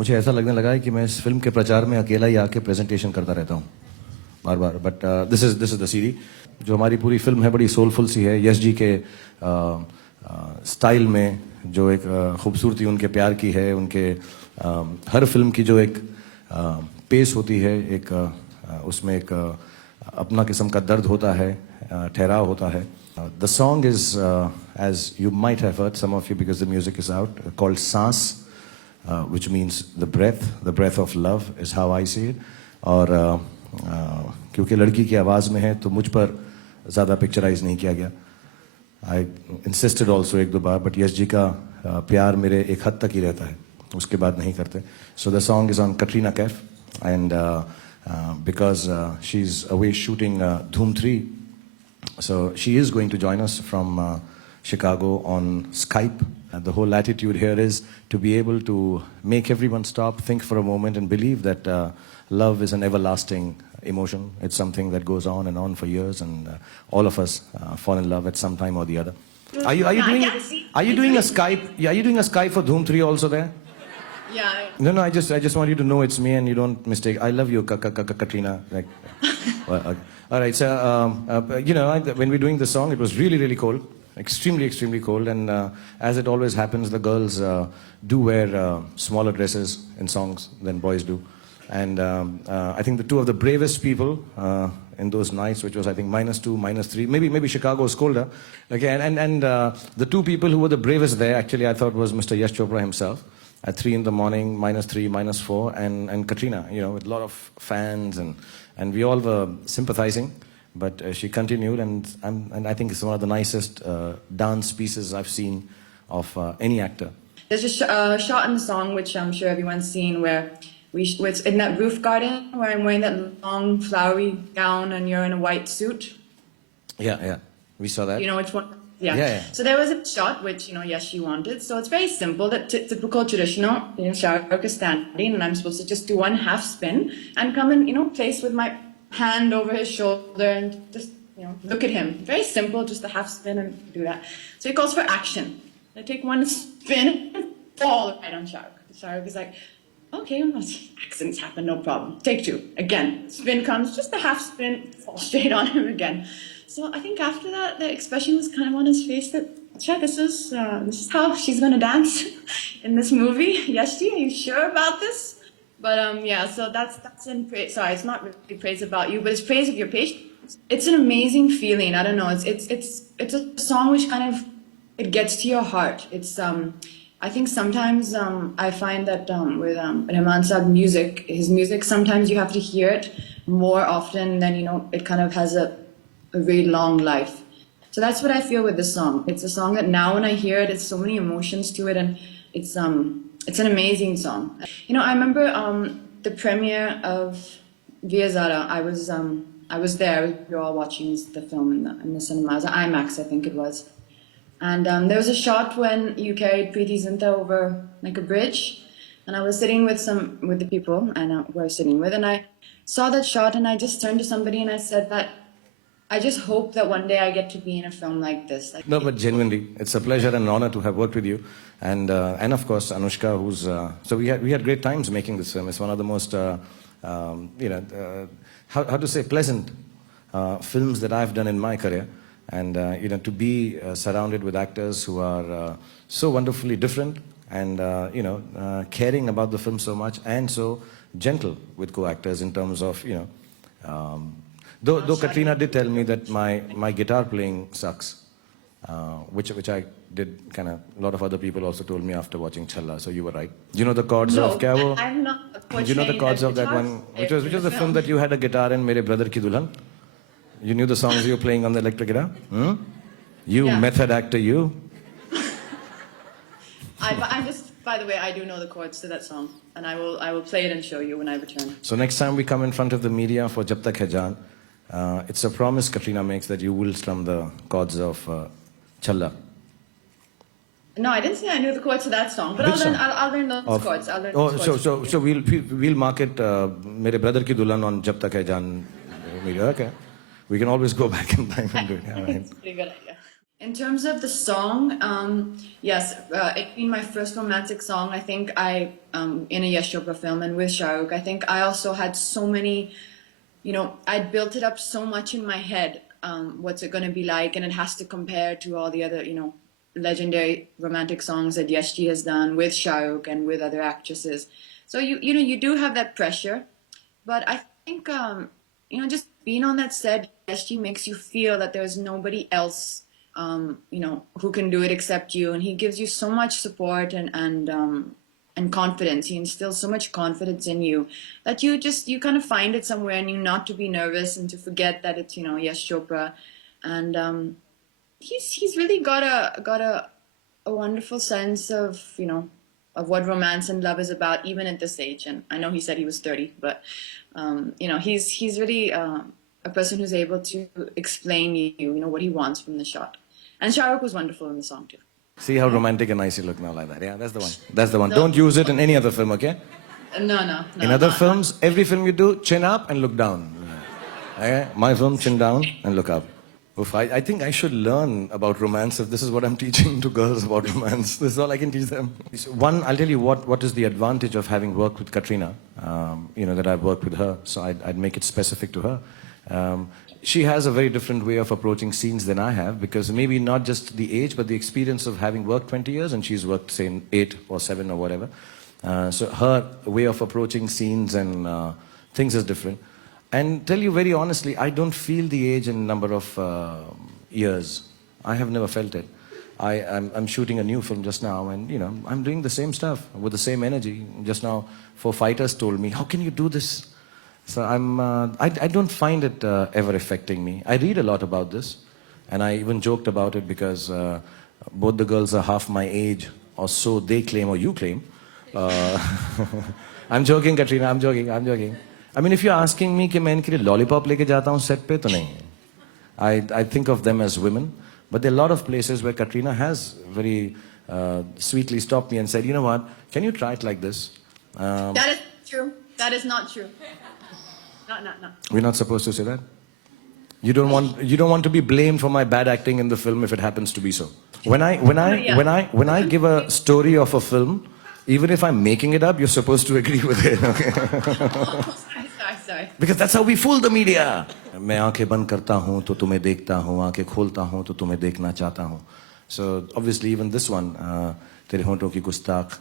मुझे ऐसा लगने लगा है कि मैं इस फिल्म के प्रचार में अकेला ही आके प्रेजेंटेशन करता रहता हूँ बार बार. But this is the CD. जो हमारी पूरी फिल्म है बड़ी सोलफुल सी है. यश जी के स्टाइल में जो एक खूबसूरती उनके प्यार की है, उनके हर फिल्म की जो एक पेस होती है, एक उसमें एक अपना किस्म का दर्द होता है, ठहराव होता है. The song is, as you might have heard, some of you, because the music is out, called Saans, which means the breath of love is how I see it. और क्योंकि लड़की की आवाज़ में है तो मुझ पर ज़्यादा पिक्चराइज नहीं किया गया. I insisted also एक दो बार, but यश जी का प्यार मेरे एक हद तक ही रहता है, उसके बाद नहीं करते. So the song is on Katrina Kaif, and because she's away shooting Dhoom 3, so she is going to join us from Chicago on Skype. The whole attitude here is to be able to make everyone stop, think for a moment, and believe that love is an everlasting emotion. It's something that goes on and on for years, and all of us fall in love at some time or the other. Are you doing a Skype? Yeah, are you doing a Skype for Dhoom 3 also there? Yeah. No, I just want you to know it's me, and you don't mistake. I love you, Katrina. Like, well, all right. So when we're doing the song, it was really cold, extremely cold, and as it always happens, the girls do wear smaller dresses in songs than boys do. And I think the two of the bravest people in those nights, which was I think -2, -3, maybe Chicago was colder. Okay, and the two people who were the bravest there, actually, I thought was Mr. Yash Chopra himself. At 3 in the morning, -3, -4, and Katrina, with a lot of fans, and we all were sympathizing, but she continued, and I think it's one of the nicest dance pieces I've seen of any actor. There's a shot in the song, which I'm sure everyone's seen, where it's in that roof garden where I'm wearing that long flowery gown and you're in a white suit. Yeah, we saw that. You know which one? Yeah. So there was a shot which, yes, she wanted. So it's very simple, that typical traditional, Shah Rukh is standing and I'm supposed to just do one half spin and come and, place with my hand over his shoulder and just, look at him. Very simple, just a half spin and do that. So he calls for action. I take one spin and fall right on Shah Rukh. Shah Rukh is like, okay, accidents happen, no problem. Take 2. Again, spin comes, just a half spin, fall straight on him again. So I think after that, the expression was kind of on his face that, this is how she's going to dance in this movie. Yashti, are you sure about this? But so that's in praise. Sorry, it's not really praise about you, but it's praise of your patience. It's an amazing feeling. I don't know. It's a song which kind of, it gets to your heart. It's I think sometimes I find that with Rahman Saab music, his music, sometimes you have to hear it more often than, it kind of has a very long life. So that's what I feel with this song. It's a song that now when I hear it, it's so many emotions to it, and it's an amazing song. I remember the premiere of Via Zara. I was there. We were all watching the film in the cinemas, IMAX, I think it was. And there was a shot when you carried Preeti Zinta over like a bridge, and I was sitting with the people and who I was sitting with, and I saw that shot, and I just turned to somebody and I said that I just hope that one day I get to be in a film like this. No, but genuinely, it's a pleasure and an honor to have worked with you, and of course Anushka, who's so we had great times making this film. It's one of the most how to say, pleasant films that I've done in my career. And to be surrounded with actors who are so wonderfully different, and caring about the film so much, and so gentle with co-actors in terms of though Katrina did tell me that my guitar playing sucks, which I did kind of. A lot of other people also told me after watching Challa. So you were right. Do you know the chords of Kya Wo? I'm not. Do you know the chords of that one? Which was the film that you had a guitar in, Mere Brother Ki Dulhan? You knew the songs you were playing on the electric guitar? Method actor, you. I'm just, by the way, I do know the chords to that song, and I will play it and show you when I return. So next time we come in front of the media for Jab Tak Hai Jaan, it's a promise Katrina makes that you will strum the chords of Challa. No, I didn't say I knew the chords to that song, but I'll learn those chords. So we'll market Mere Brother Ki Dulhan on Jab Tak Hai Jaan media. Okay. We can always go back in time and do it. It's a pretty good idea. In terms of the song, yes, it being my first romantic song, I think in a Yash Chopra film and with Shah Rukh, I think I also had so many, I'd built it up so much in my head, what's it going to be like, and it has to compare to all the other, legendary romantic songs that Yash Ji has done with Shah Rukh and with other actresses. So you do have that pressure, but I think, just being on that set, Yash Ji makes you feel that there's nobody else who can do it except you, and he gives you so much support and confidence. He instills so much confidence in you that you kind of find it somewhere, and you not to be nervous and to forget that it's Yash Chopra, and he's really got a wonderful sense of of what romance and love is about, even at this age. And I know he said he was 30, but he's really a person who's able to explain what he wants from the shot. And Shah Rukh was wonderful in the song too. See how romantic and nice you look now like that. Yeah, that's the one. That's the one. Don't use it in any other film, okay? No. In other films, every film you do, chin up and look down. Okay? My film, chin down and look up. Oof, I think I should learn about romance if this is what I'm teaching to girls about romance. This is all I can teach them. One, I'll tell you what is the advantage of having worked with Katrina, that I've worked with her, so I'd make it specific to her. She has a very different way of approaching scenes than I have, because maybe not just the age, but the experience of having worked 20 years, and she's worked, say, in 8 or 7 or whatever. So her way of approaching scenes and things is different. And tell you very honestly, I don't feel the age in number of years. I have never felt it. I'm shooting a new film just now, and I'm doing the same stuff with the same energy. Just now, 4 fighters told me, "How can you do this?" So I don't find it ever affecting me. I read a lot about this, and I even joked about it because both the girls are half my age, or so they claim, or you claim. I'm joking, Katrina. I'm joking. I mean, if you're asking me कि मैं इनके लिए lollipop लेके जाता हूँ set पे, तो नहीं. I think of them as women, but there are a lot of places where Katrina has very sweetly stopped me and said, "You know what? Can you try it like this?" That is true. That is not true. No. We're not supposed to say that. You don't want to be blamed for my bad acting in the film if it happens to be so. When I give a story of a film, even if I'm making it up, you're supposed to agree with it. Okay? Sorry. Because that's how we fool the media. मैं आंखें बंद करता हूँ तो तुम्हें देखता हूँ, आंखें खोलता हूँ तो तुम्हें देखना चाहता हूँ. So obviously even this one, तेरे होंठों की गुस्ताख,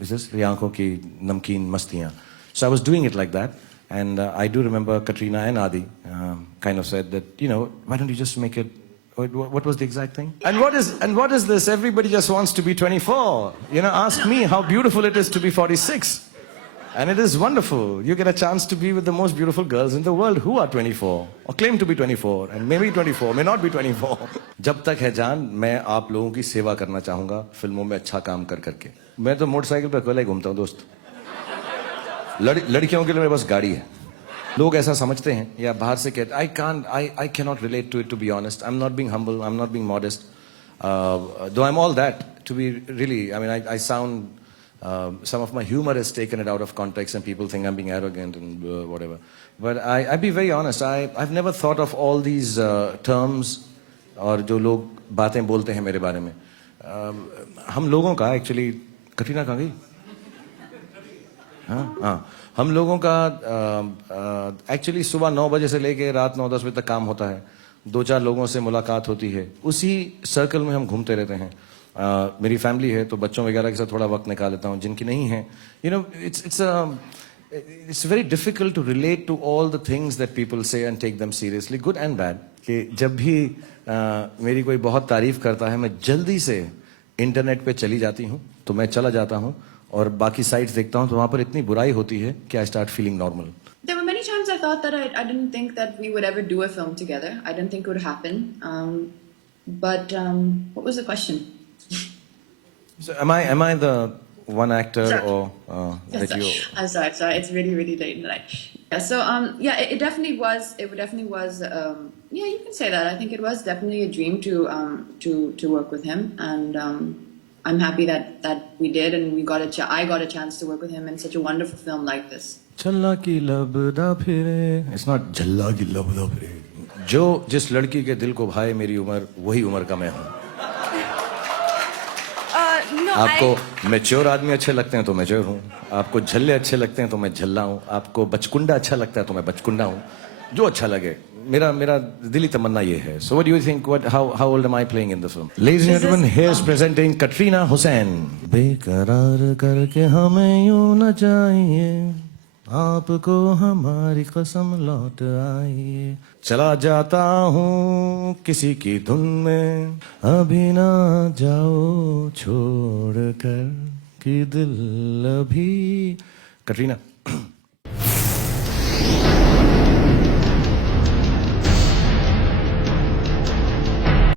is this? ये आंखों की नमकीन मस्तियाँ. So I was doing it like that. And I do remember Katrina and Adi kind of said that, why don't you just make it, what was the exact thing? And what is this? Everybody just wants to be 24. Ask me how beautiful it is to be 46. And it is wonderful. You get a chance to be with the most beautiful girls in the world who are 24 or claim to be 24 and maybe 24, may not be 24. जब तक है जान, मैं आप लोगों की सेवा करना चाहूँगा फिल्मों में अच्छा काम कर करके. मैं तो मोटरसाइकिल पे अकेला ही घूमता हूँ दोस्त. लड़कियों के लिए मेरे पास गाड़ी है. लोग ऐसा समझते हैं या बाहर से कहते I cannot relate to it, to be honest. I'm not being humble, I'm not being modest, though I'm all that, to be really, I sound, some of my humor is taken it out of context and people think I'm being arrogant and whatever, but I'd be very honest. I've never thought of all these terms और जो लोग बातें बोलते हैं मेरे बारे में. हम लोगों का actually, कटरीना कहाँ गई? हाँ, हम लोगों का एक्चुअली सुबह 9 बजे से लेके रात 9-10 बजे तक काम होता है. 2-4 लोगों से मुलाकात होती है, उसी सर्कल में हम घूमते रहते हैं. मेरी फैमिली है तो बच्चों वगैरह के साथ थोड़ा वक्त निकाल लेता हूँ. जिनकी नहीं है, it's very difficult to relate to all the things that people say and take them seriously, good and bad. कि जब भी मेरी कोई बहुत तारीफ करता है, मैं जल्दी से इंटरनेट पे चली जाती हूँ, तो मैं चला जाता हूँ और बाकी साइट्स देखता हूँ, तो वहाँ पर इतनी बुराई होती है कि I start feeling normal. There were many times I thought that I didn't think that we would ever do a film together. I didn't think it would happen. But what was the question? So am I the one actor Sorry. or that you? I'm sorry. It's really, really late in the night. Yeah. So it definitely was. It definitely was. Yeah, you can say that. I think it was definitely a dream to work with him, and I'm happy that we did, and I got a chance to work with him in such a wonderful film like this. Challa ki labda phire. It's not jalla ki labda phire. जो जिस लड़की के दिल को भाए मेरी उम्र, वही उम्र का मैं हूँ। No, आपको मैच्योर आदमी अच्छे लगते हैं तो मैच्योर हूँ, आपको झल्ले अच्छे लगते हैं तो मैं झल्ला हूँ, आपको बचकुंडा अच्छा लगता है तो मैं बचकुंडा हूँ, जो अच्छा लगे। मेरा मेरा दिली तमन्ना ये है। So what do you think? How old am I playing in the film? Ladies and gentlemen, here's presenting Katrina Hussain. बेकरार करके हमें यूं न जाइए, आपको हमारी कसम लौट आइए। चला जाता हूँ किसी की धुन में, अभी ना जाओ छोड़ कर कि दिल अभी। कटरीना,